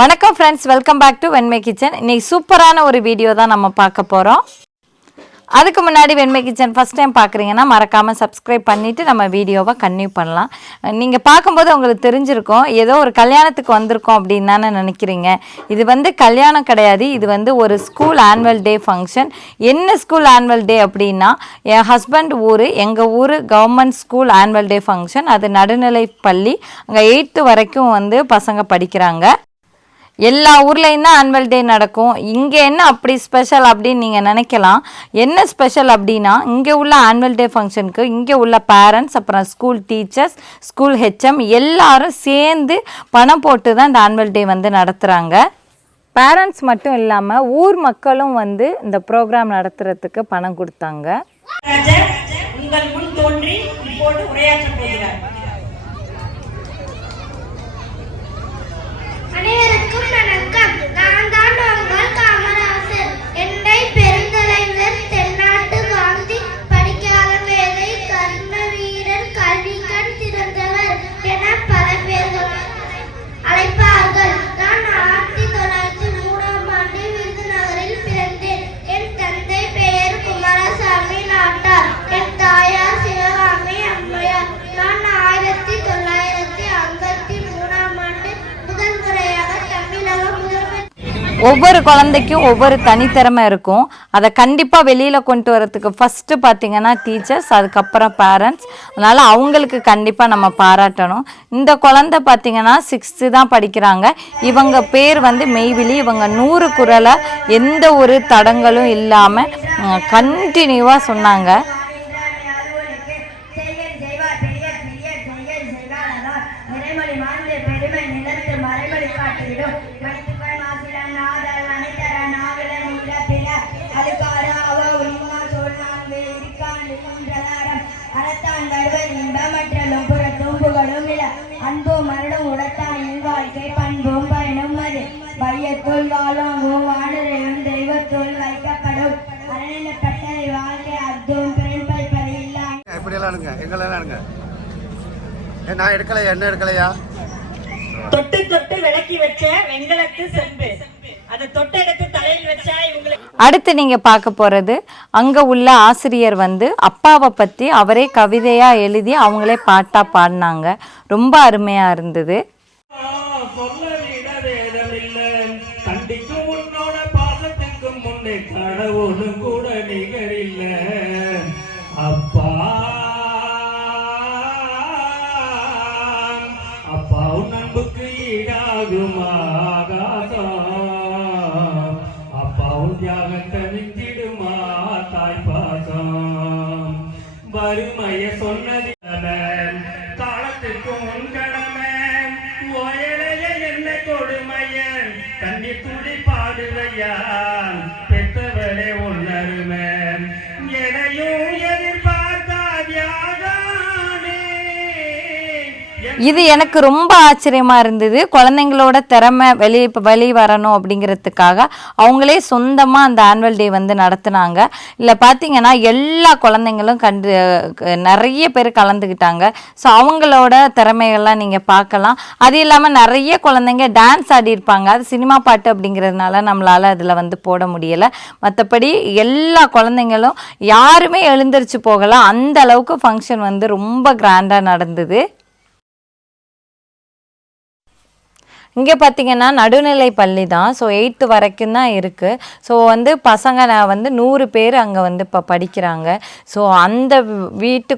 வணக்கம் friends, welcome back to வெண்மை kitchen. இன்னைக்கு சூப்பரான ஒரு வீடியோ தான் நம்ம பார்க்க போகிறோம். அதுக்கு முன்னாடி வெண்மை கிச்சன் ஃபஸ்ட் டைம் பார்க்குறீங்கன்னா மறக்காமல் சப்ஸ்கிரைப் பண்ணிவிட்டு நம்ம வீடியோவை கன்டினியூ பண்ணலாம். நீங்கள் பார்க்கும்போது உங்களுக்கு தெரிஞ்சிருக்கும், ஏதோ ஒரு கல்யாணத்துக்கு வந்திருக்கோம் அப்படின்னு தானே நினைக்கிறீங்க. இது கல்யாணம் கிடையாது, இது ஒரு ஸ்கூல் ஆனுவல் டே ஃபங்க்ஷன். என்ன ஸ்கூல் ஆனுவல் டே அப்படின்னா, என் ஹஸ்பண்ட் ஊர், எங்கள் ஊர் government school annual day function. அது நடுநிலை பள்ளி, அங்கே 8th வரைக்கும் பசங்க படிக்கிறாங்க. எல்லா ஊர்லேயும் தான் ஆனுவல் டே நடக்கும். இங்கே என்ன அப்படி ஸ்பெஷல் அப்படின்னு நீங்கள் நினைக்கலாம். என்ன ஸ்பெஷல் அப்படின்னா, இங்கே உள்ள ஆனுவல் டே ஃபங்க்ஷனுக்கு இங்கே உள்ள பேரண்ட்ஸ், அப்புறம் ஸ்கூல் டீச்சர்ஸ், ஸ்கூல் ஹெச்எம் எல்லாரும் சேர்ந்து பணம் போட்டு தான் இந்த ஆனுவல் டே நடத்துகிறாங்க. பேரண்ட்ஸ் மட்டும் இல்லாமல் ஊர் மக்களும் இந்த ப்ரோக்ராம் நடத்துறதுக்கு பணம் கொடுத்தாங்க. உங்கள் முன் தோன்றி இப்போது உரையாற்ற போகிறார். அனைவருக்கும் வணக்கம். நான் தான் உங்கள் காமராசர். என்னை பெருந்தலைவர், தென்னாட்டு காந்தி, படிக்காத மேதை, கர்ம வீரர், கல்விக்கண் திறந்தவர் என பல பேர்கள் அழைப்பார்கள். நான் 1903ஆம் ஆண்டு விருதுநகரில் பிறந்தேன். என் தந்தை பெயர் குமாரசாமி நாட்டார். என் தாயார் சிவகாமி அம்மையார். நான் 1953ஆம் ஆண்டு முதல் முறையாக தமிழக முதல்வர். ஒவ்வொரு குழந்தைக்கும் ஒவ்வொரு தனித்திறமை இருக்கும். அதை கண்டிப்பாக வெளியில் கொண்டு வரதுக்கு ஃபஸ்ட்டு பார்த்திங்கன்னா டீச்சர்ஸ், அதுக்கப்புறம் பேரண்ட்ஸ். அதனால் அவங்களுக்கு கண்டிப்பாக நம்ம பாராட்டணும். இந்த குழந்தை பார்த்திங்கன்னா 6th தான் படிக்கிறாங்க. இவங்க பேர் மெய்விழி. இவங்க 100 குறளை எந்த ஒரு தடங்களும் இல்லாமல் கண்டினியூவாக சொன்னாங்க. அன்போ மரணம் உடத்தான் வாழ்க்கை பண்பும் பயனும் அது பையத்துள் வாழும் வானரையும் தெய்வத்துள் வைக்கப்படும் அரணிப்பட்ட வாழ்க்கை அர்த்தம் பிறன் பைப்பது இல்லை. நான் எடுக்கலையா? என்ன எடுக்கலையா? தொட்டு தொட்டு விளக்கி வச்ச வெங்கலத்து செம்பு, அதை தொட்ட எடுத்து தலையில் வச்சா இவங்களுக்கு. அடுத்து நீங்கள் பார்க்க போகிறது, அங்கே உள்ள ஆசிரியர் அப்பாவை பற்றி அவரே கவிதையாக எழுதி அவங்களே பாட்டாக பாடினாங்க. ரொம்ப அருமையாக இருந்தது. நம்புக்கு ஈடாகுமா அப்பாவும் தியாகத்தை விஞ்சிடுமா தாய் பாசம் வறுமைய சொன்னது காலத்துக்கும் உன்கடமை ஓயலைய என்ன கொடுமையன் தண்ணி துடி பாடுவையான் பெற்றவளே உன்னருமை எதையும் இது எனக்கு ரொம்ப ஆச்சரியமாக இருந்தது. குழந்தைங்களோட திறமை வெளி வரணும் அப்படிங்கிறதுக்காக அவங்களே சொந்தமாக அந்த ஆனுவல் டே நடத்துனாங்க. இல்லை பார்த்தீங்கன்னா எல்லா குழந்தைங்களும் நிறைய பேர் கலந்துக்கிட்டாங்க. ஸோ அவங்களோட திறமைகள்லாம் நீங்கள் பார்க்கலாம். அது இல்லாமல் நிறைய குழந்தைங்க டான்ஸ் ஆடியிருப்பாங்க. அது சினிமா பாட்டு அப்படிங்கிறதுனால நம்மளால் அதில் போட முடியலை. மற்றபடி எல்லா குழந்தைங்களும் யாருமே எழுந்திரிச்சு போகலாம். அந்த அளவுக்கு ஃபங்க்ஷன் ரொம்ப கிராண்டாக நடந்தது. இங்கே பார்த்திங்கன்னா நடுநிலை பள்ளி தான். ஸோ 8th வரைக்கும் தான் இருக்குது. ஸோ பசங்க 100 பேர் அங்கே இப்போ படிக்கிறாங்க. ஸோ அந்த வீட்டு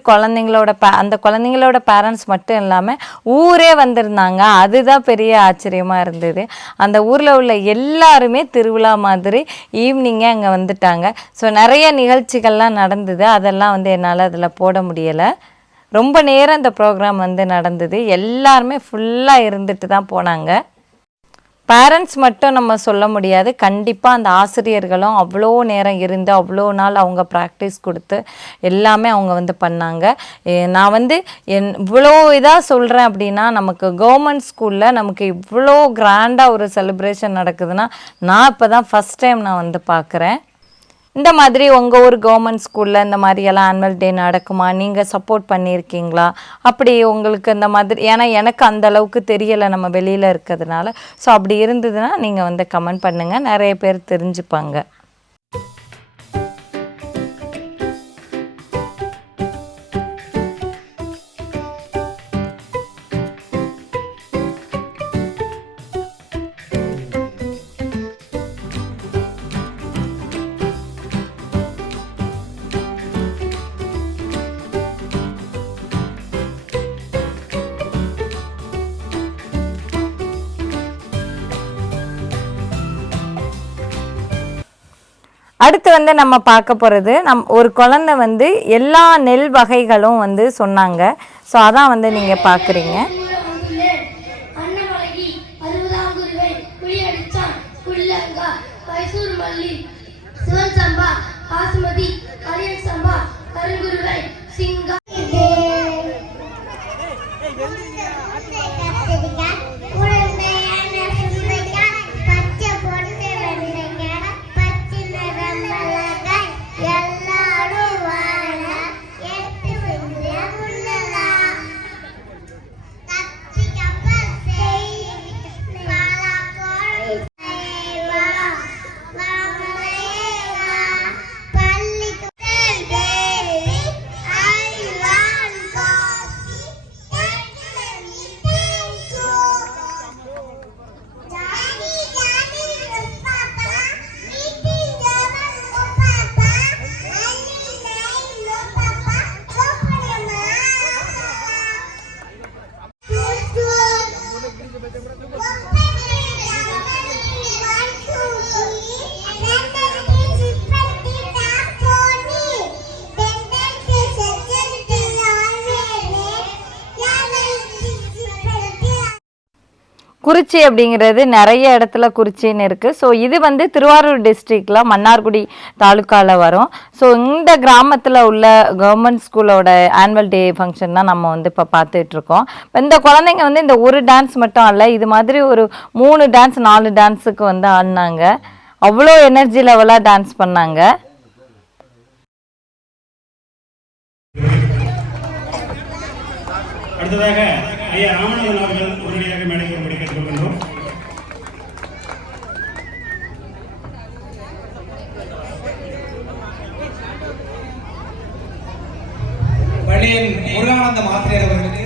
அந்த குழந்தைங்களோட பேரண்ட்ஸ் மட்டும் இல்லாமல் ஊரே வந்திருந்தாங்க. அதுதான் பெரிய ஆச்சரியமாக இருந்தது. அந்த ஊரில் உள்ள எல்லாருமே திருவிழா மாதிரி ஈவினிங்கே அங்கே வந்துட்டாங்க. ஸோ நிறைய நிகழ்ச்சிகள்லாம் நடந்தது. அதெல்லாம் என்னால் அதில் போட முடியலை. ரொம்ப நேரம் இந்த ப்ரோக்ராம் நடந்தது. எல்லாருமே ஃபுல்லாக இருந்துட்டு தான் போனாங்க. பேரண்ட்ஸ் மட்டும் நம்ம சொல்ல முடியாது, கண்டிப்பாக அந்த ஆசிரியர்களும் அவ்வளோ நேரம் இருந்து அவ்வளோ நாள் அவங்க ப்ராக்டிஸ் கொடுத்து எல்லாமே அவங்க பண்ணாங்க. நான் இவ்வளோ இதாக சொல்கிறேன் அப்படின்னா, நமக்கு கவர்மெண்ட் ஸ்கூலில் நமக்கு இவ்வளோ கிராண்டாக ஒரு செலிப்ரேஷன் நடக்குதுன்னா நான் இப்போ தான் ஃபஸ்ட் டைம் நான் பார்க்குறேன். இந்த மாதிரி உங்கள் ஊர் கவர்மெண்ட் ஸ்கூலில் இந்த மாதிரியெல்லாம் ஆனுவல் டே நடக்குமா, நீங்கள் சப்போர்ட் பண்ணியிருக்கீங்களா, அப்படி உங்களுக்கு இந்த மாதிரி, ஏன்னா எனக்கு அந்த அளவுக்கு தெரியலை நம்ம வெளியில் இருக்கிறதுனால. ஸோ அப்படி இருந்ததுன்னா நீங்கள் வந்து கமெண்ட் பண்ணுங்கள், நிறைய பேர் தெரிஞ்சுப்பாங்க. அடுத்து வந்து நம்ம பார்க்க போகிறது, ஒரு குழந்தை வந்து எல்லா நெல் வகைகளும் வந்து சொன்னாங்க. ஸோ அதான் வந்து நீங்கள் பார்க்குறீங்க. அன்னமலகி, அறுபதாங்குருவை, குழியடிச்சான், குள்ளங்கா, மைசூர் மல்லி, சிவன் சம்பா, பாசுமதி, அரியன் சம்பா, கருங்குருவை, சிங்கா. குறிச்சி அப்படிங்கிறது நிறைய இடத்துல குறிச்சின்னு இருக்குது. ஸோ இது வந்து திருவாரூர் டிஸ்ட்ரிக்டில் மன்னார்குடி தாலுக்காவில் வரும். ஸோ இந்த கிராமத்தில் உள்ள கவர்மெண்ட் ஸ்கூலோட ஆனுவல் டே ஃபங்க்ஷன் தான் நம்ம வந்து இப்போ பார்த்துட்ருக்கோம். இந்த குழந்தைங்க வந்து இந்த ஒரு டான்ஸ் மட்டும் அல்ல, இது மாதிரி ஒரு 3 டான்ஸ் 4 டான்ஸுக்கு வந்து ஆடினாங்க. அவ்வளோ எனர்ஜி லெவலாக டான்ஸ் பண்ணாங்க. அடுத்ததாக ஐயா ராமநாதன் அவர்கள் உடனடியாக மேடைக்கு வரும்படி கேட்டுக்கொள்கின்றோம். பள்ளியின் முருகானந்தம் ஆசிரியர் அவர்களுக்கு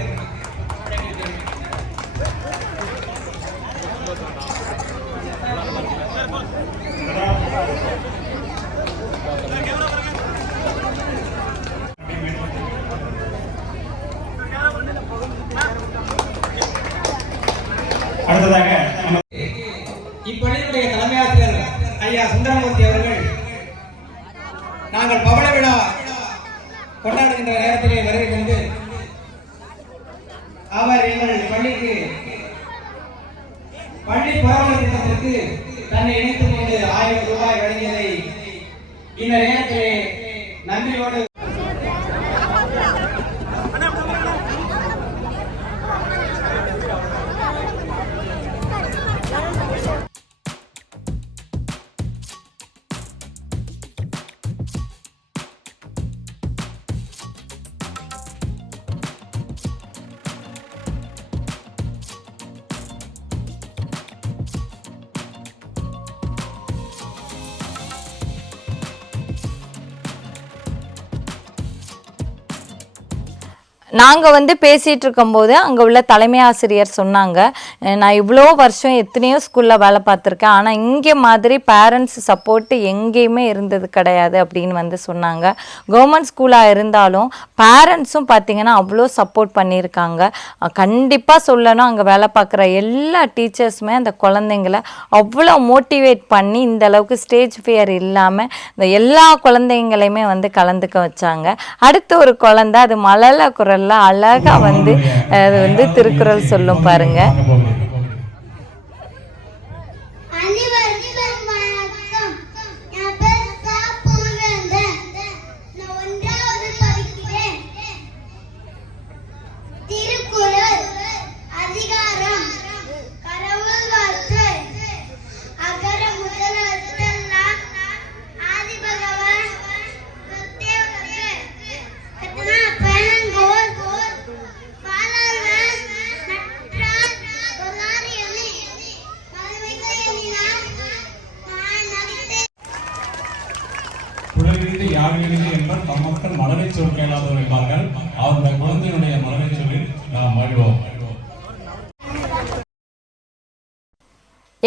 அடுத்ததாக இப்பள்ளியினுடைய தலைமை ஆசிரியர் ஐயா சுந்தரமூர்த்தி அவர்கள் நாங்கள் பவள விழா கொண்டாடுகின்ற நேரத்திலே வருகை தந்து அவர் எங்கள் பள்ளிக்கு பள்ளி பராமரி திட்டத்திற்கு தன்னை இணைத்துக் கொண்டு 1000 ரூபாய் வழங்கியதை இந்த நேரத்திலே நன்றியோடு நாங்கள் வந்து பேசிகிட்டு இருக்கும்போது அங்கே உள்ள தலைமை ஆசிரியர் சொன்னாங்க, நான் இவ்வளோ வருஷம் எத்தனையோ ஸ்கூலில் வேலை பார்த்துருக்கேன், ஆனால் இங்கே மாதிரி பேரண்ட்ஸ் சப்போர்ட்டு எங்கேயுமே இருந்தது கிடையாது அப்படின்னு வந்து சொன்னாங்க. கவர்மெண்ட் ஸ்கூலாக இருந்தாலும் பேரண்ட்ஸும் பார்த்திங்கன்னா அவ்வளோ சப்போர்ட் பண்ணியிருக்காங்க. கண்டிப்பாக சொல்லணும், அங்கே வேலை பார்க்குற எல்லா டீச்சர்ஸுமே அந்த குழந்தைங்கள அவ்வளோ மோட்டிவேட் பண்ணி இந்த அளவுக்கு ஸ்டேஜ் ஃபியர் இல்லாமல் இந்த எல்லா குழந்தைங்களையுமே வந்து கலந்துக்க வச்சாங்க. அடுத்த ஒரு குழந்தை அது மழலை குரல் அழகா வந்து அது வந்து திருக்குறள் சொல்லும் பாருங்க. அகர முதல எழுத்தெல்லாம் ஆதி பகவான் பொறுமை இல்லாதவர்கள் இருப்பார்கள். அவருடைய குழந்தையுடைய மனதை சொல்லி நாம் மகிழ்வோம்.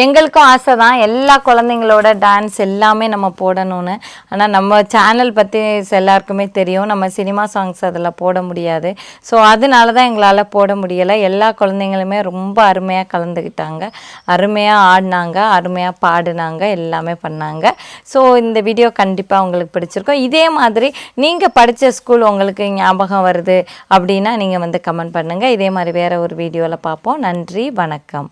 எங்களுக்கும் ஆசை தான் எல்லா குழந்தைங்களோட டான்ஸ் எல்லாமே நம்ம போடணும்னு. ஆனால் நம்ம சேனல் பற்றி எல்லாருக்குமே தெரியும், நம்ம சினிமா சாங்ஸ் அதில் போட முடியாது. ஸோ அதனால தான் எங்களால் போட முடியலை. எல்லா குழந்தைங்களுமே ரொம்ப அருமையாக கலந்துக்கிட்டாங்க, அருமையாக ஆடினாங்க, அருமையாக பாடினாங்க, எல்லாமே பண்ணாங்க. ஸோ இந்த வீடியோ கண்டிப்பாக உங்களுக்கு பிடிச்சிருக்கும். இதே மாதிரி நீங்கள் படித்த ஸ்கூல் உங்களுக்கு ஞாபகம் வருது அப்படின்னா நீங்கள் வந்து கமெண்ட் பண்ணுங்கள். இதே மாதிரி வேறு ஒரு வீடியோவில் பார்ப்போம். நன்றி, வணக்கம்.